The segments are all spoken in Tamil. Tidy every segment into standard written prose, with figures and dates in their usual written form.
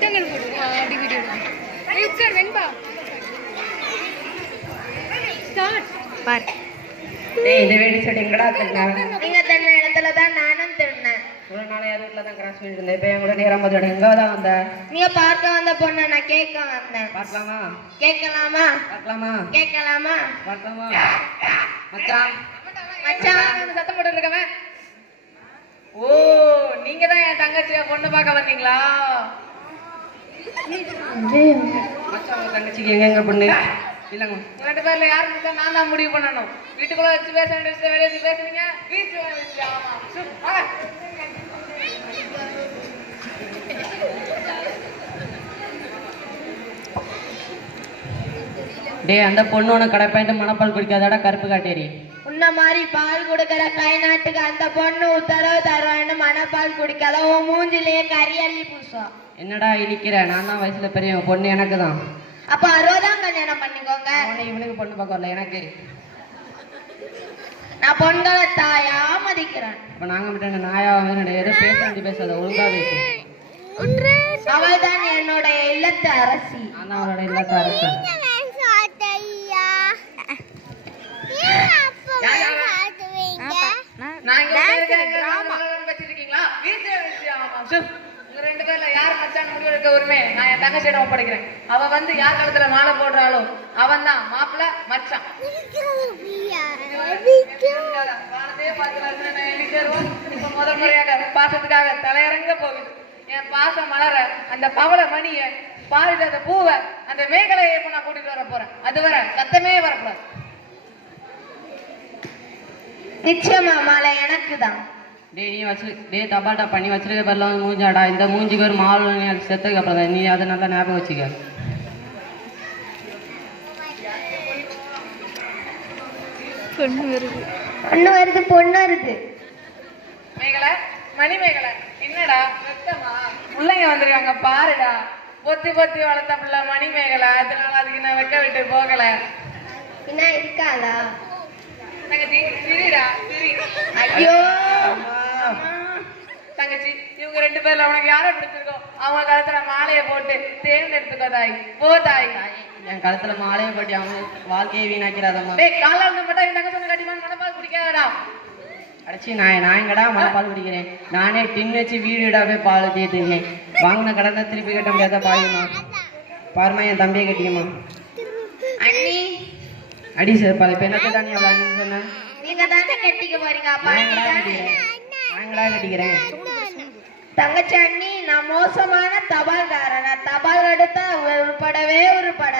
விட்டங்கள் போடு அப்படி வீடியோ உட்கார் வெண்பா ஸ்டார்ட் பார். டேய் இந்த வேடி செடி எங்கடா தண்ணா? நீங்க தண்ண இடத்துல தான் நானும் திருந்தேன். ஒரு நாள் யார் வீட்டில் தான் கிராஸ் பண்ணிட்டு இருந்தேன். இப்போ என் கூட நேரம் பார்த்து எங்கே தான் வந்த? நீங்க பார்க்க வந்த பொண்ணை நான் கேட்க வந்தேன். பார்க்கலாமா? கேட்கலாமா? பார்க்கலாமா? கேட்கலாமா? பார்க்கலாமா? மச்சான் மச்சான் சத்தம் போட்டு இருக்கவன். ஓ நீங்க தான் என் தங்கச்சியை பொண்ணு பார்க்க வந்தீங்களா? மச்சான் உங்க தங்கச்சிக்கு எங்க பொண்ணு இல்லைங்க? ரெண்டு பேர்ல யாரு இருக்கா நான் தான் முடிவு பண்ணணும். வீட்டுக்குள்ள வச்சு பேச வேண்டிய விஷயம் வெளியே வச்சு பேசுறீங்க. வீட்டுல வச்சு ஆமா டேய் அந்த பொண்ணு உனக்கு கடை பாயிண்ட் மணப்பால் குடிக்காதடா கருப்பு காட்டேரி. உன்ன மாதிரி பால் கொடுக்கற கை நாட்டுக்கு அந்த பொண்ணு உத்தரவு தருவான்னு மனப்பால் குடிக்காத உன் மூஞ்சிலேயே கரியல்லி பூசும். என்னடா இழிக்கிற? நான் தான் வயசுல பெரிய பொண்ணு எனக்கு தான். அப்ப 60 கல்யாணம் பண்ணிக்கோங்க. இவனுக்கு பொண்ணு பார்க்க வரல எனக்கு. நான் பொண்களை தாயா மதிக்கிறேன். அப்ப நாங்க மட்டும் நாயா எதுவும் பேச வேண்டி பேசாத ஒழுங்கா பேசு. அவள் தான் என்னோட இல்லத்து அரசி. நான் தான் அவளோட இல்லத்து அரசன். ரெண்டு பேர்ல யார் மச்சான் முடிவு எடுக்க உரிமை நான் என் தங்கச்சியிடம் ஒப்படைக்கிறேன். அவ வந்து யார் கழுத்துல மாலை போடுறாளோ அவன் தான் மாப்பிள்ள மச்சான். இப்ப முதல் முறையாக பாசத்துக்காக தலையிறங்க போகுது. என் பாசம் மலர அந்த பவள மணிய பாரிட அந்த பூவை அந்த மேகலையை இப்ப நான் கூட்டிட்டு வர போறேன். அதுவரை சத்தமே வரக்கூடாது. நிச்சயமா மாலை எனக்கு தான். டேய் நீ வச்சு டேய் தபாட்டா பண்ணி வச்சிருக்க பேர்லாம் மூஞ்சாடா. இந்த மூஞ்சிக்கு ஒரு மாவு செத்துக்கு அப்புறம் தான் நீ அதை நல்லா ஞாபகம் வச்சுக்க. பொண்ணு வருது பொண்ணு வருது. மேகலை மணி மேகலை என்னடா வெட்டமா பிள்ளைங்க வந்துருக்காங்க பாருடா. பொத்தி பொத்தி வளர்த்த பிள்ளை மணி மேகலை. அதனால அதுக்கு நான் வெக்க விட்டு போகல. என்ன இருக்காதா? தங்கச்சி சிரிடா சிரி. ஐயோ தங்கச்சி இவங்க ரெண்டு பேர்ல உனக்கு யாரை பிடிச்சிருக்கோ அவங்க கழுத்துல மாலையை போட்டு தேர்ந்தெடுத்துக்கோ தாய். போ தாய். என் கழுத்துல மாலையை போட்டு அவன் வாழ்க்கையை வீணாக்கிறாதம்மா. டேய் காலைல வந்து மட்டும் என் தங்கச்சி சொன்ன கட்டிமான மனப்பால் குடிக்காதடா. அடைச்சி நான் எங்கடா மனப்பால் குடிக்கிறேன்? நானே டின் வச்சு வீடுடாவே பால் தேத்துக்கேன். வாங்கின கடனை திருப்பி கட்ட முடியாத பாயுமா. பாருமா என் தம்பியை கட்டிக்கமா. அண்ணி அடி சார் பல இப்போ என்னத்தை தான் நீ அவ்வளோ சொன்ன? நீங்க தானே கட்டிக்க போறீங்க. அப்பா நாங்களா கட்டிக்கிறேன். தங்கச்சி அண்ணி நான் மோசமான தபால்காரன். நான் தபால் எடுத்தா உருப்படவே உருப்பட.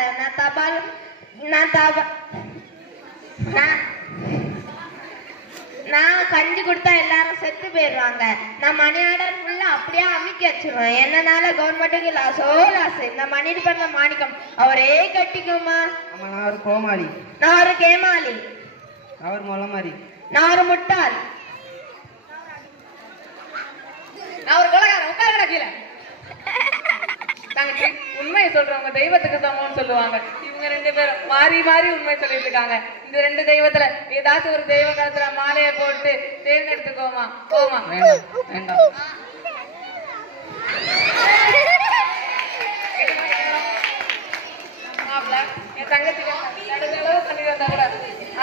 நான் கஞ்சி கொடுத்தா எல்லாரும் செத்து போயிடுவாங்க. நான் மணி ஆர்டர் ஃபுல்லா அப்படியே அமுக்கி வச்சிருவேன். என்னனால கவர்மெண்ட்டுக்கு லாஸோ லாஸ். இந்த மணி பண்ண மாணிக்கம் அவரே கட்டிக்குமா? ஆமா நான் ஒரு கோமாளி. நான் ஒரு கேமாளி. அவர் மொள மாதிரி. நான் ஒரு முட்டாள். நான் ஒரு கொலைகாரன். உட்கார கீழே. தங்கச்சி உண்மையை சொல்றவங்க தெய்வத்துக்கு சமம்னு சொல்லுவாங்க. இவங்க ரெண்டு பேரும் மாறி மாறி உண்மை சொல்லிட்டு இருக்காங்க. இந்த ரெண்டு தெய்வத்துல ஏதாச்சும் ஒரு தெய்வ காலத்துல மாலையை போட்டு தேர்ந்தெடுத்துக்கோமா. போமா. வேண்டாம் வேண்டாம். மாப்பிள்ள என் தங்கச்சிக்கு அளவு பண்ணிட்டு தவிர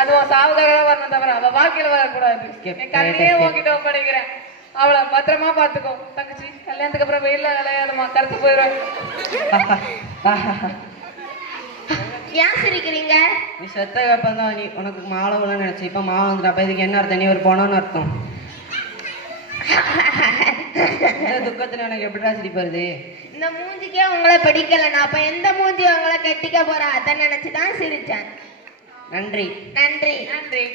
அதுவும் சாவதாக வரணும் தவிர அவ வாழ்க்கையில வரக்கூடாது. என் கண்ணையே உங்ககிட்ட ஒப்படைக்கிறேன். அவளை பத்திரமா பாத்துக்கோ தங்கச்சி. கல்யாணத்துக்கு அப்புறம் வெயில விளையாடுமா கருத்து போயிடுவேன். ஏன் சிரிக்கிறீங்க? நீ செத்த அப்பதான் நீ உனக்கு மாலை விழன்னு நினைச்சு இப்ப மாவு வந்துட்டு. அப்ப இதுக்கு என்ன அர்த்தம்? நீ ஒரு போனோன்னு அர்த்தம். துக்கத்துல எனக்கு எப்படிடா சிரிப்பு வருது? இந்த மூஞ்சிக்கே உங்களை பிடிக்கலண்ணா அப்ப எந்த மூஞ்சி உங்களை கட்டிக்க போறா அதை நினைச்சுதான் சிரிச்சேன். நன்றி நன்றி நன்றி.